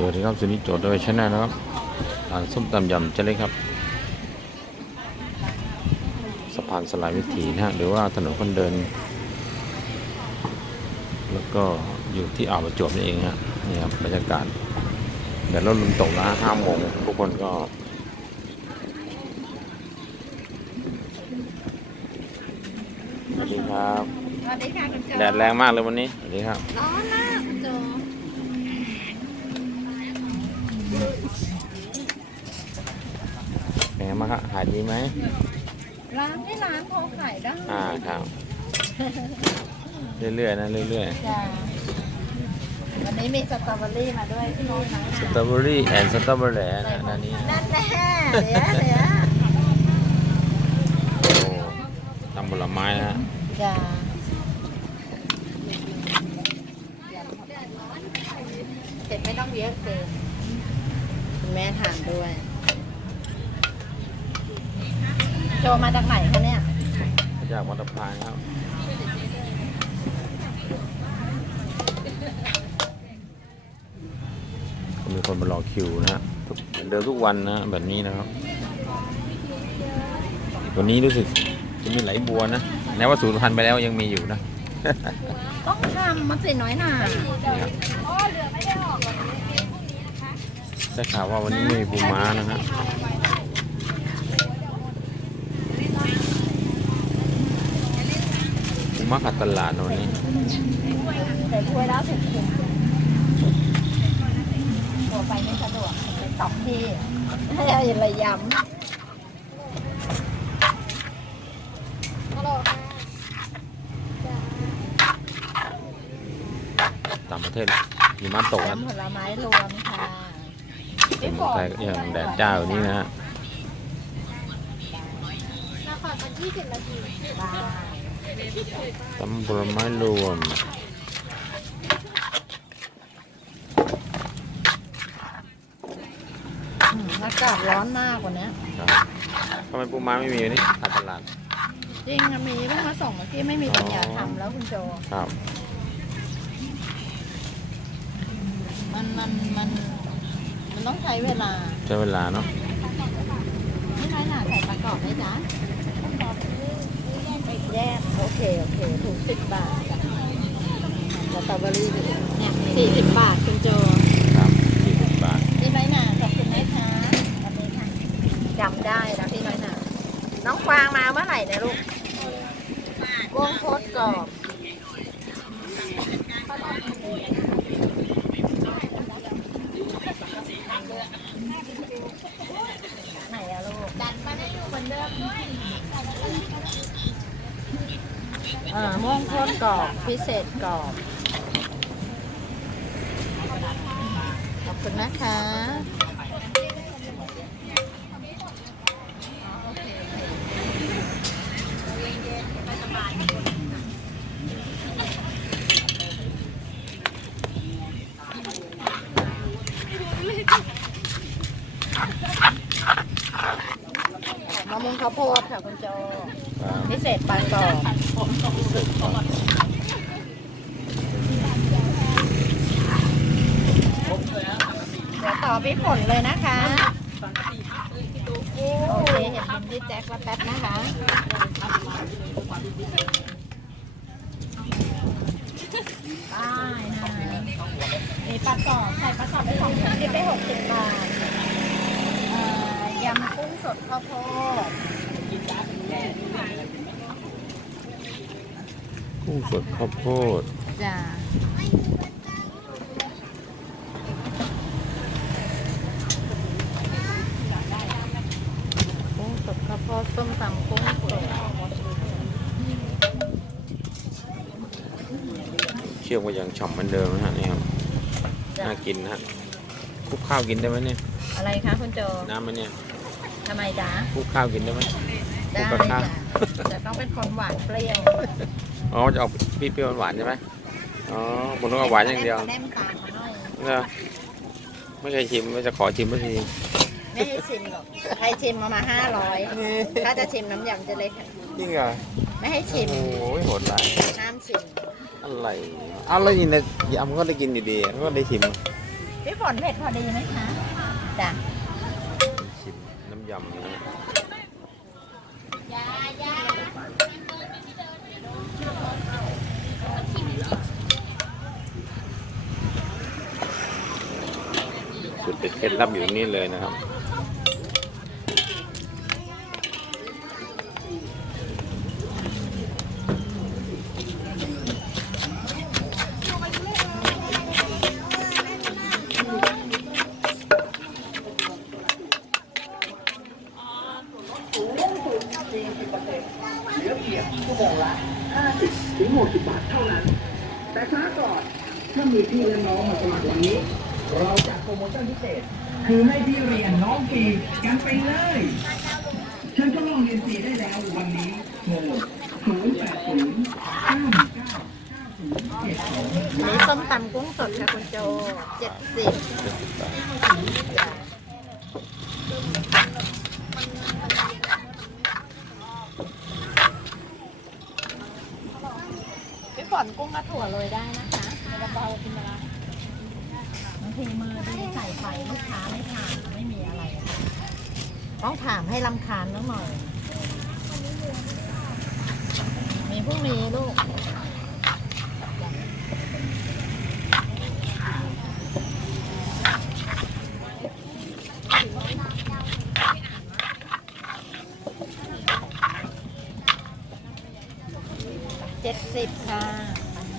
สวัสดีครับสุนิจโจทย์โดยชนะนะครับร้านส้มตำยำเจเล็กครับ สะพานสลายวิถีนะฮะหรือว่าถนนคนเดิน แล้วก็อยู่ที่อ่าวประจวบนี่เองฮะนี่ครับบรรยากาศแดดร่มลมตกนะห้าโมงทุกคนก็สวัสดีครับสวัสดีค่ะคุณโจแดดแรงมากเลยวันนี้สวัสดีครับร้อนมากคุณโจ เป็นไงบ้างครับหายดีไหมร้านที่ร้านพอขายได้อ่าครับเรื่อยๆนะเรื่อยจ้าวันนี้มีสตรอเบอรี่มาด้วยพี่น้องนะๆสตรอเบอรี่แอนด์สตรอเบอรี่นะด้านนี้นั่นแน่เดี๋ยวเดี๋ยวโอ้ตำผลไม้นะฮะจ้าเผ็ดไม่ต้องเยอะเกินคุณแม่ทาน ด้วยโจมาจากไหนคะเนี่ย จากวัดตะพานครับก็มีคนมารอคิวนะฮะทุกเหมือนเดิมทุกวันนะฮะแบบนี้นะครับวันนี้รู้สึกจะมีไหลบัวนะแม้ว่าสูญพันธุ์ไปแล้วยังมีอยู่นะ ต้องทำมันสิน้อยหนานี่ครับได้ข่าวว่าวันนี้ไม่มีปูม้านะฮะ ม้าขาดตลาดนะวันนี้ใส่ถ้วยแล้วเสร็จถุงโทรไปไม่สะดวกไปสองที่ให้อะไรยำต่างประเทศหิมะตกนะน้ำผลไม้รวมค่ะเป็นเมืองไทยก็อย่างแดดจ้าแบบนี้นะฮะมาขอกันยี่สิบนาทีบ้า ตำผลไม้รวมอากาศร้อนมากกว่านี้ครับทำไมปูม้าไม่มีวันนี้ขาดตลาด จริงอะมีเพิ่งมาส่งเมื่อกี้ไม่มีปัญญาทำแล้วคุณโจ ครับ มันมันมันมันต้องใช้เวลา ใช้เวลาเนาะ ไม่ใช่หนาใส่ประกอบไหมจ๊ะ แยกโอเค โอเคถูกสิบบาทจ้ะสตรอเบอรี่เนี่ยสี่สิบบาทคุณโจครับสี่สิบบาทพี่น้อยหนาขอบคุณนะคะขอบคุณค่ะจำได้นะพี่น้อยหนาน้องกวางมาเมื่อไหร่เนี่ยลูกวงโคตรกรอบไหนอะลูกดันมาได้อยู่เหมือนเดิมด้วย อ่าม่วงทอดกรอบพิเศษกรอบ ขอบคุณนะคะม่วงข้าวโพดค่ะคุณโจ ครับ พิเศษปลากรอบ เสร็จก่อน เดี๋ยวต่อพี่ฝนเลยนะคะ โอเค เห็นยินดีแจ็คแล้วแป๊บนะคะ ได้นะมีปลากรอบใส่ปลากรอบไปสองถุงคิดไปหกสิบบาทเอ่อยำกุ้งสดข้าวโพดกุ้งสดข้าวโพดจ้ากุ้งสดข้าวโพดส้มตำกุ้งสดเคี่ยวก็ยังฉ่ำเหมือนเดิมนะฮะนี่ครับจ้ะ น่ากินนะฮะคลุกข้าวกินได้ไหมเนี่ย อะไรคะคุณโจน้ำมันเนี่ยทำไมจ๊ะคลุกข้าวกินได้ไหม ได้คลุกกับข้าวจ้ะแต่ต้องเป็นคนหวานเปรี้ยวอ๋อจะออกเปรี้ยวๆหวานๆใช่ไหมอ๋อผมต้องเอาหวานอย่างเดียวแนมตามมาหน่อยเนอะไม่เคยชิมไม่จะขอชิมสักทีไม่ให้ชิมหรอกใครชิมมามาห้าร้อยถ้าจะชิมน้ำยำจะเล็กจริงเหรอไม่ให้ชิมโอ้ยโหดร้ายห้ามชิม อะไรอะไรนี่นะยำก็ได้กินอยู่ดีก็ได้ชิมพี่ฝนเผ็ดพอดีไหมคะจ้ะชิมน้ำยำนะฮะสุดเด็ดเคล็ดลับอยู่ตรงนี้เลยนะครับ เหลือเพียงชั่วโมงละ 50 ถึง 60 บาทเท่านั้น แต่ช้าก่อน ถ้ามีพี่และน้องมาสมัครวันนี้ เราจัดโปรโมชั่นพิเศษ คือให้พี่เรียนน้องฟรีกันไปเลยฉันก็ลองเรียนฟรีได้แล้ววันนี้โทร0 8 0 9 9 9 0 7 2 อันนี้ส้มตำกุ้งสดค่ะคุณโจเจ็ดสิบจ้ะพี่ฝนกุ้งกระถั่วโรยได้นะคะเบาๆกินมาละบางทีมือดีใส่ไฟลูกค้าไม่ทานไม่มีอะไรค่ะต้องถาม ให้ลำคาญน้องหน่อย มีพรุ่งนี้ลูกเจ็ดสิบค่ะ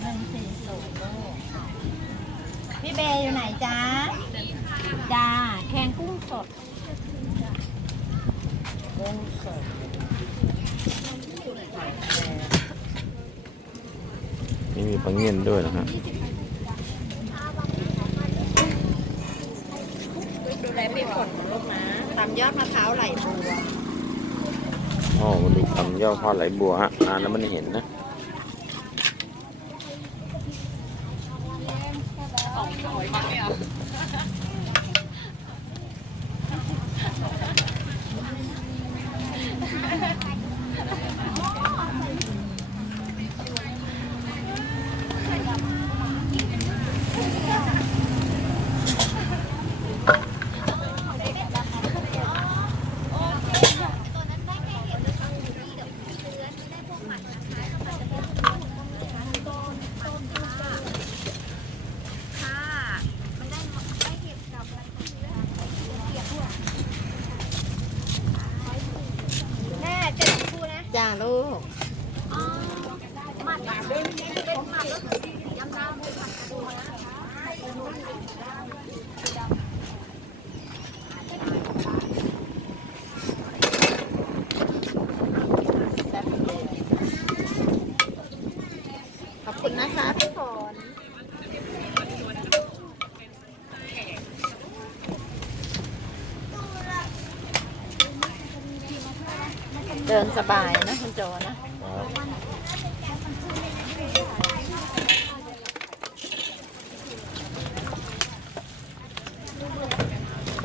หนึ่งสี่ศูนย์ลูกพี่เบย์อยู่ไหนจ๊ะจ้าแข่งกุ้งสด กุ้งสดนี่มีปังเงียนด้วยนะฮะดูแลพี่ฝนลูกนะตำยอดมะพร้าวไหลบัวอ๋อมันดูทำย่อผ้าไหลบัวฮะอ่านแล้วมันเห็นนะ แม่เจ็ดคู่นะจ้าลูก ขอบคุณนะคะพี่ฝนเดินสบายนะคุณโจนะ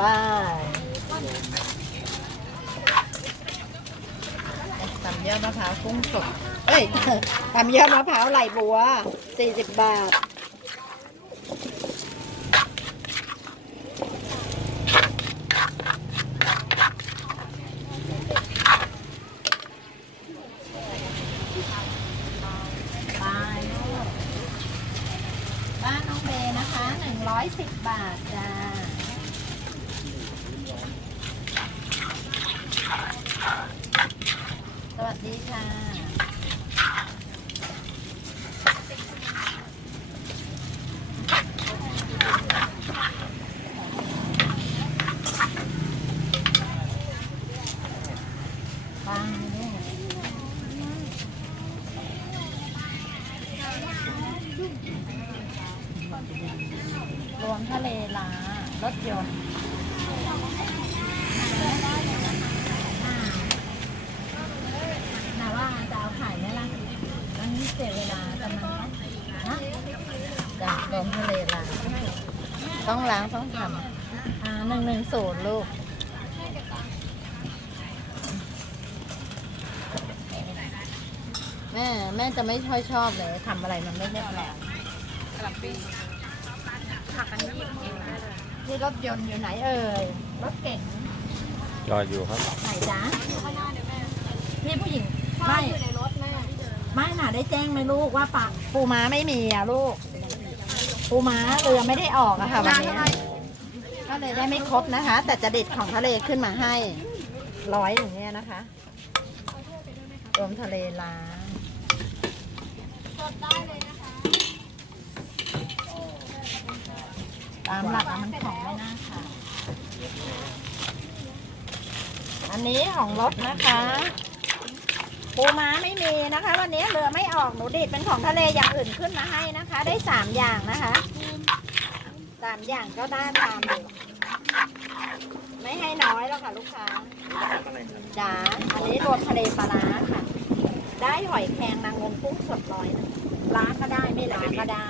บายตำยอดมะพร้าวกุ้งสด เอ้ยตำยอดมะพร้าวไหลบัว 40 บาท บายลูกบ้านน้องเบนะคะ 110 บาทจ้า สวัสดีค่ะ บายลูก รวมทะเลล้ารถยนต์นาว่าจะเอาขายไหมล่ะมันเสียเวลาแต่มันนะจะรวมทะเลล้าต้องล้างต้องทำอ่าหนึ่งหนึ่งศูนย์ลูกแม่แม่จะไม่ค่อยชอบเลยทำอะไรมันไม่เรียบร้อ ยนี่รถยนต์อยู่ไหนเอ่ย รถเก่งจอดอยู่ครับ ไหนจ๊ะพี่ผู้หญิง ไม่ในรถแม่ ไม่น่ะได้แจ้งไหมลูกว่าปากปูม้าไม่มีอะลูก ปูม้าเรือไม่ได้ออกอะค่ะวันนี้ ก็เลยได้ไม่ครบนะคะ แต่จะเด็ดของทะเลขึ้นมาให้ ร้อยอย่างเงี้ยนะคะ รวมทะเลล้างตามหลักอะมันของไม่น่าค่ะ อันนี้ของรถนะคะปูม้าไม่มีนะคะ วันนี้เรือไม่ออกหนูดีดเป็นของทะเลอย่างอื่นขึ้นมาให้นะคะ ได้สามอย่างนะคะสามอย่างก็ได้ตามอยู่ไม่ให้น้อยแล้วค่ะลูกค้าจ๋าอันนี้รวมทะเลปลาร้าค่ะ ได้หอยแครงนางรมกุ้งสดร้อยนึ่งล้างก็ได้ไม่ล้างก็ได้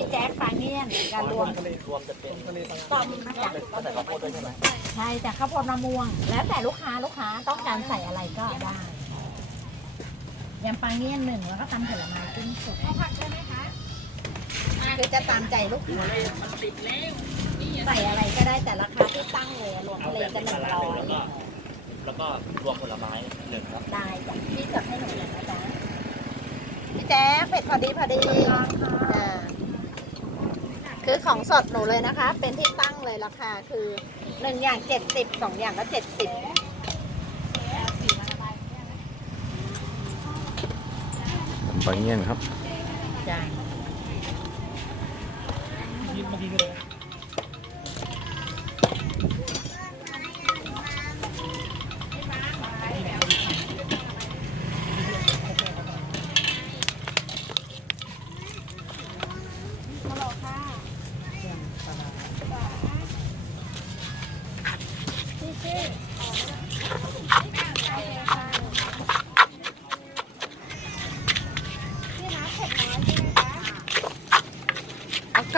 พี่แจ๊คปลาเงี้ยนการรวมทะเลรวมจะเป็นทะเลปลาต้มจ้ะก็ใส่ข้าวโพดด้วยใช่ไหมใช่แต่ข้าวโพดมะม่วง แล้วแต่ลูกค้าลูกค้าต้องการใส่อะไรก็ได้ยำปลาเงี้ยนหนึ่งแล้วก็ตำผลไม้กุ้งสดผักได้ไหมคะคือจะตามใจลูกค้าใส่อะไรก็ได้แต่ราคาที่ตั้งเลยรวมทะเลจะหนึ่งร้อยแล้วก็รวมผลไม้หนึ่งครับได้จ้ะพี่จดให้หนูหน่อยนะจ๊ะพี่แจ๊คเผ็ดพอดีพอดีอ่า คือของสดหนูเลยนะคะ เป็นที่ตั้งเลยราคาคือหนึ่งอย่างเจ็ดสิบสองอย่างก็เจ็ดสิบปลาเงี้ยนครับ จ้ะยิ้มมา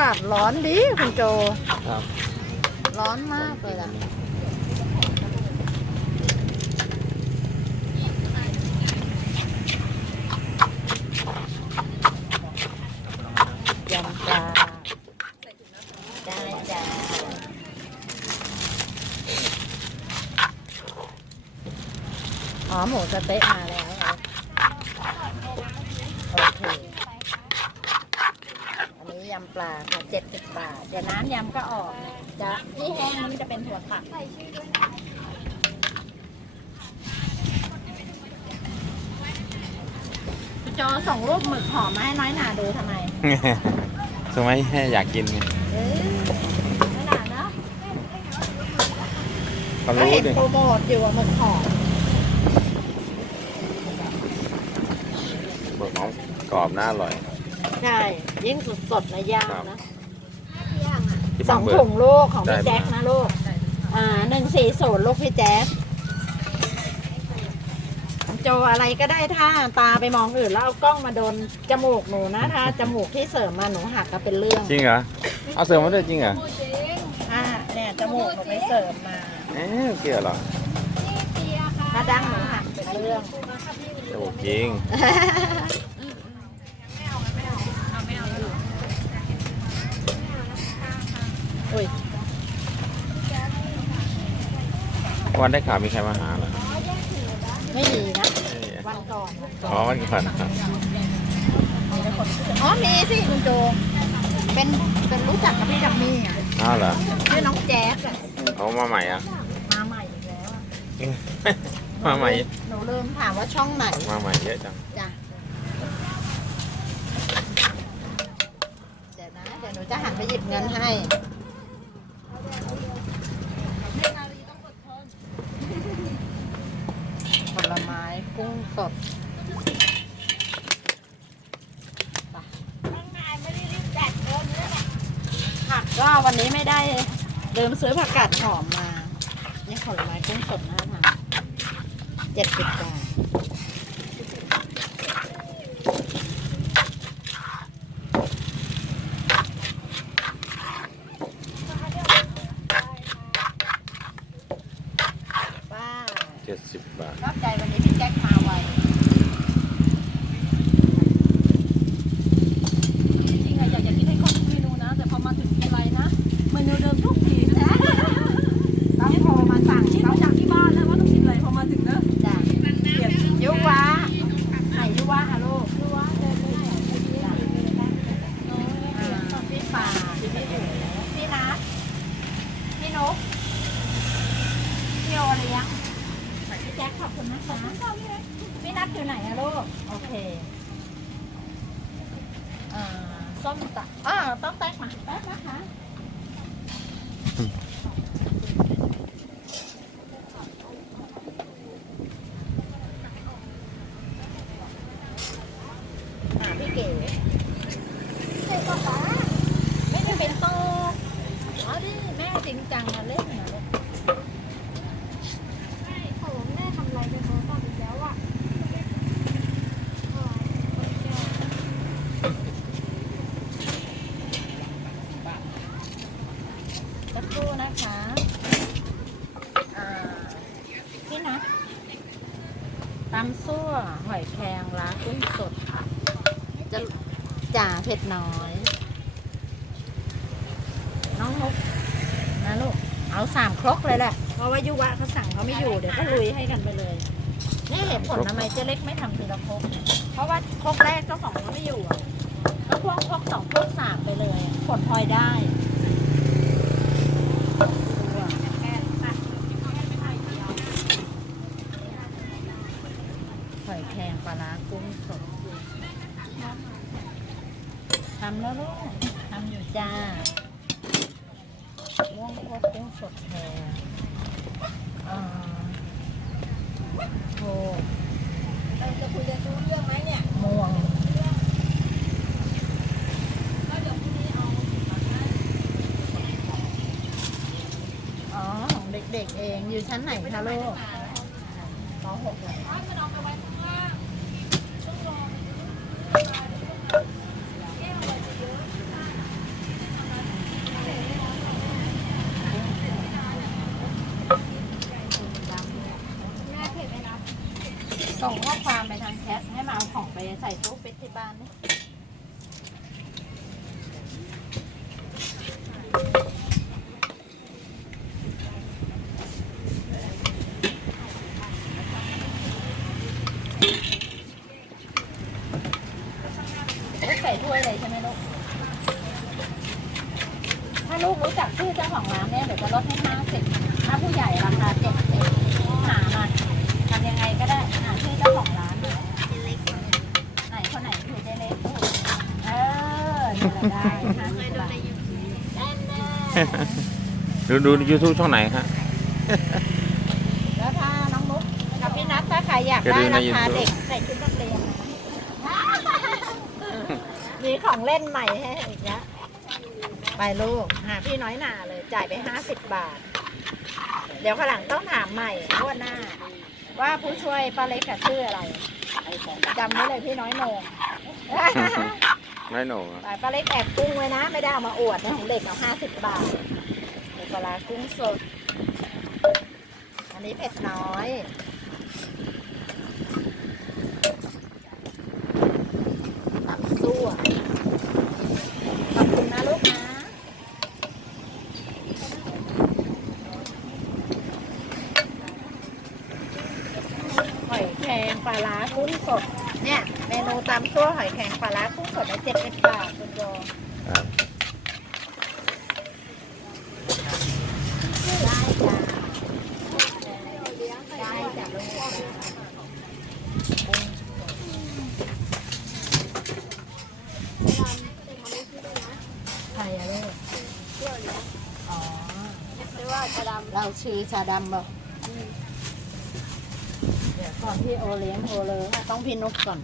ากาศร้อนดีคุณโจ ครับ ร้อนมากเลยล่ะ ยำปลาได้จ้าอ๋อหมูสะเต๊ะมา ยวน้ำยำก็ออกนะจะที่แห้งมันจะเป็นถั่วตักคุณโจส่งรูปหมึกหอมมาให้น้อยหนาดูทำไมสมัยแค่อยากกินไงเออน้อยหนาเนาะเขาก็รู้เห็นดิโปรโมทอยู่ว่าหมึกหอมเบิกของกรอบน่าอร่อย ใช่ยิ่งสดๆนะย่างนะที่ สบาองงเบิกถุงลูกของได้พี่แจ็คมานะลูก อ่าหนึ่งสี่ศูนย์ลูกพี่แจ็คโจอะไรก็ได้ถ้าตาไปมองอื่นแล้วเอากล้องมาโดนจมูกหนูนะถ้าจมูกที่เสริมมาหนูหักก็เป็นเรื่องจริงเหรอเอาเสริมมาด้วยจริงเหรออ่าเนี่ยจมูกหนูไปเสริมมาเอ๊ะเกี่ยวเหรอถ้าดั้งหนูหักเป็นเรื่องโอ้จริง วันได้ข่าวมีใครมาหาเหรอไม่มีนะไม่มีวันก่อนวันก่อ๋ออนวันก่อนนะครับมีแต่คนชื่ออ๋อมีสิคุณโจ เป็นเป็นรู้จักกับพี่ดัมมี่อะอ้าวเหรอชื่อน้องแจ๊สอะเขามาใหม่อะมาใหม่อีกแล้วอะมาใหม่หนูลืมถามว่าช่องไหนมาใหม่เยอะจังจ้ะเดี๋ยวนะเดี๋ยวหนูจะหันไปหยิบเงินให้ ผลไม้ กุ้งสดผักก็วันนี้ไม่ได้เดิมซื้อผักกาดหอมมา นี่ผลไม้กุ้งสดน่าทานเจ็ดสิบบาท ป้า เจ็ดสิบบาท ชอบใจวันนี้พี่แจ็คมาไวจริงๆอะอยากจะกินให้ครบทุกเมนูนะ แต่พอ ตักอ่าต้องแตกมาแป๊บนะคะอ่าพี่เก๋ใช่ป๊าป๊าไม่ได้เป็นโตอ๋อดิแม่จริงจังมาเล่นนะลูก โอ้แม่ทำอะไรในโทรศัพท์อีกแล้วอะ สักครู่นะคะอ่าพี่นะ ตำซั่วหอยแครงล้ากุ้งสดจะจ่าเผ็ดน้อย น้องนุกนะลูก เอาสามครกเลยแหละ เพราะว่ายุวะเขาสั่งเขาไม่อยู่เดี๋ยวก็ลุยให้กันไปเลย นี่เหตุผลทำไมเจ๊เล็กไม่ทำทีละครกเพราะว่าครกแรกเจ้าของเขาไม่อยู่อะก็พวกครกสองครกสามไปเลยอะผลพลอยได้หอยแครงปลาร้ากุ้งสดทำแล้วลูกทำอยู่จ้าม่วงโค กกุ้งสดแทนอ่อโคเราจะคุยกันรู้เรื่องไหมเนี่ยม่วงก็เดี๋ยวพรุ่งนี้เอาอ๋อของเด็กๆเองอยู่ชั้นไหนคะลูก ป .6 เลย เอามันเอาไปไว้ข้างล่างต้องรอ แม่เผ็ดไหมนะ ส่งข้อความไปทางแชทให้มาเอาของไปใส่ตู้ฟิตที่บ้านนี่ลูกใส่ถ้วยเลยใช่ไหมลูก ถ้าลูกรู้จักชื่อเจ้าของร้านเนี่ยเดี๋ยวจะลดให้ห้าสิบถ้าผู้ใหญ่ราคาเจ็ดสิบหามาทำยังไงก็ได้หาชื่อเจ้าของร้านมาไหนคนไหนคือเจเล็กลูกเออนี่แหละได้ห้าสิบบาทได้แน่ ดูดูยูทูบช่องไหนฮะ แล้วถ้าน้องนุ๊กกับพี่นัทถ้าใครอยากก็ได้ดูในราคา YouTube เด็กใส่ชุดนักเรียนนะมีของเล่นใหม่ให้อีกแล้วไปลูกหาพี่น้อยหนาเลย จ่ายไปห้าสิบบาท เดี๋ยวข้างหลังต้องถามใหม่งวดหน้า ว่าผู้ช่วยป้าเล็กกับชื่ออะไรจำไว้เลยพี่น้อยโหนงไม่หนูไปป้าเล็กแอบกุ้งไว้นะ ไม่ได้เอามาอวดนะของเด็กเอาห้าสิบบาทหมู ปลากุ้งสด อันนี้เผ็ดน้อย ตับซั่วขอบคุณนะลูกนะหอยแครงปลาร้ากุ้งสด เนี่ย เมนูตำซั่วหอยแครงปลาร้ากุ้งสดในเจ็ดสิบบาทคุณโยครับ ได้จ้าได้จ้ะลูกใครอะลูกอ๋อ หรือว่าจะดำ เรา ชื่อชาดำบอกเดี๋ยวก่อนที่โอเลี้ยงโอเลยอะต้องพี่นุกก่อน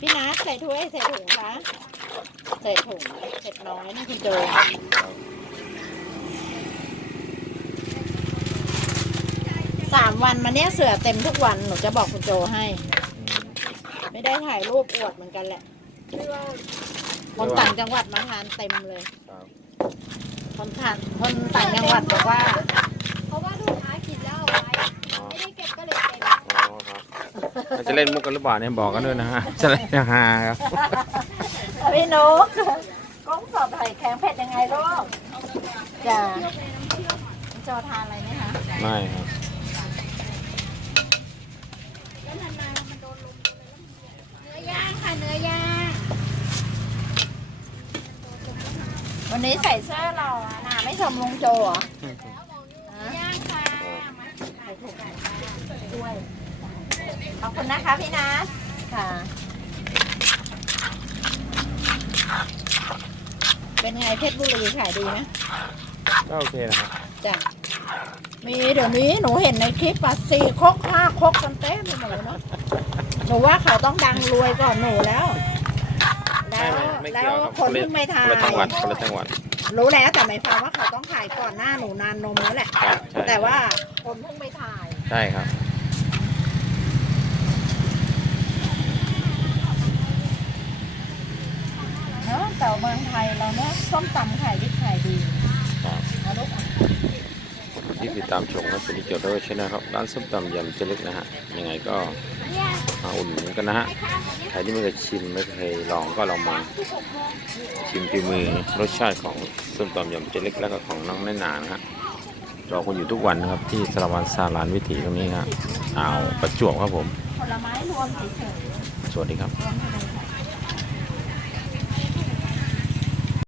พี่นัทใส่ถ้วยใส่ถุงคะใส่ถุงเผ็ดน้อยนี่คุณโจสามวันมาเนี้ยเสือเต็มทุกวันหนูจะบอกคุณโจให้ ไม่ได้ถ่ายรูปอวดเหมือนกันแหละที่ว่าคนต่างจังหวัดมาทานเต็มเลยครับคนทานคนต่างจังหวัดบอกว่าเพราะว่าลูกค้ากินแล้วเอาไว้ อ๋อ ไม่ได้เก็บก็เลยเป็น อ๋อครับ จะเล่นมุกกันหรือเปล่าเนี่ยบอกกันด้วยนะฮะจะเล่นฮาครับพี่นุกก้องสอบไข่แข็งเผ็ดยังไงลูกจะโจทานอะไรไหมคะไม่ครับแล้วนานๆมันโดนลมเนื้อย่างค่ะเนื้อย่างวันนี้ใส่เสื้อเราอะน่ะไม่ชมลุงโจเหรอฮะ ย่างค่ะ ใส่ถุงด้วย ขอบคุณนะคะพี่นัทค่ะ เป็นไงเพชรบุรีขายดีไหมก็โอเคนะครับจ้ะมีเดี๋ยวนี้หนูเห็นในคลิปอะสี่ครกห้าครกกันเต็มไปหมดเลยเนาะหนูว่าเขาต้องดังรวยก่อนหนูแล้ว แล้วไม่ไม่ไม่แล้เกี่ยววครับคนเพิ่งไม่ทาคนละจังหวัดยคนละจังหวัดรู้แล้วแต่หมายความว่าเขาต้องถ่ายก่อนหน้าหนูนานนมแล้วแหละ ครับใช่แต่ว่าคนเพิ่งไม่ถ่าย ใช่ครับ เนาะแต่เมืองไทยเราเนี่ยส้มตำขายดีขายดีครับนะลูกอะที่ติดตามชมครับเป็นนิจโรชนะครับร้านส้มตำยำเจเล็กนะฮะยังไงก็เนี่ยมาอุ่นหนุนกันนะฮะไปข้ามตรงนี้ใครที่ไม่เคยชิมไม่เคยลองก็ลองมาชิมฝีมือรสชาติของส้มตำยำเจเล็กแล้วก็ของน้องแน่นานะฮะรอคนอยู่ทุกวันนะครับที่สารวันซาลานวิถีตรงนี้ครับอ่าวประจวบครับผมผลไม้รวมเฉยสวัสดีครับๆรวมไปเลยค่ะ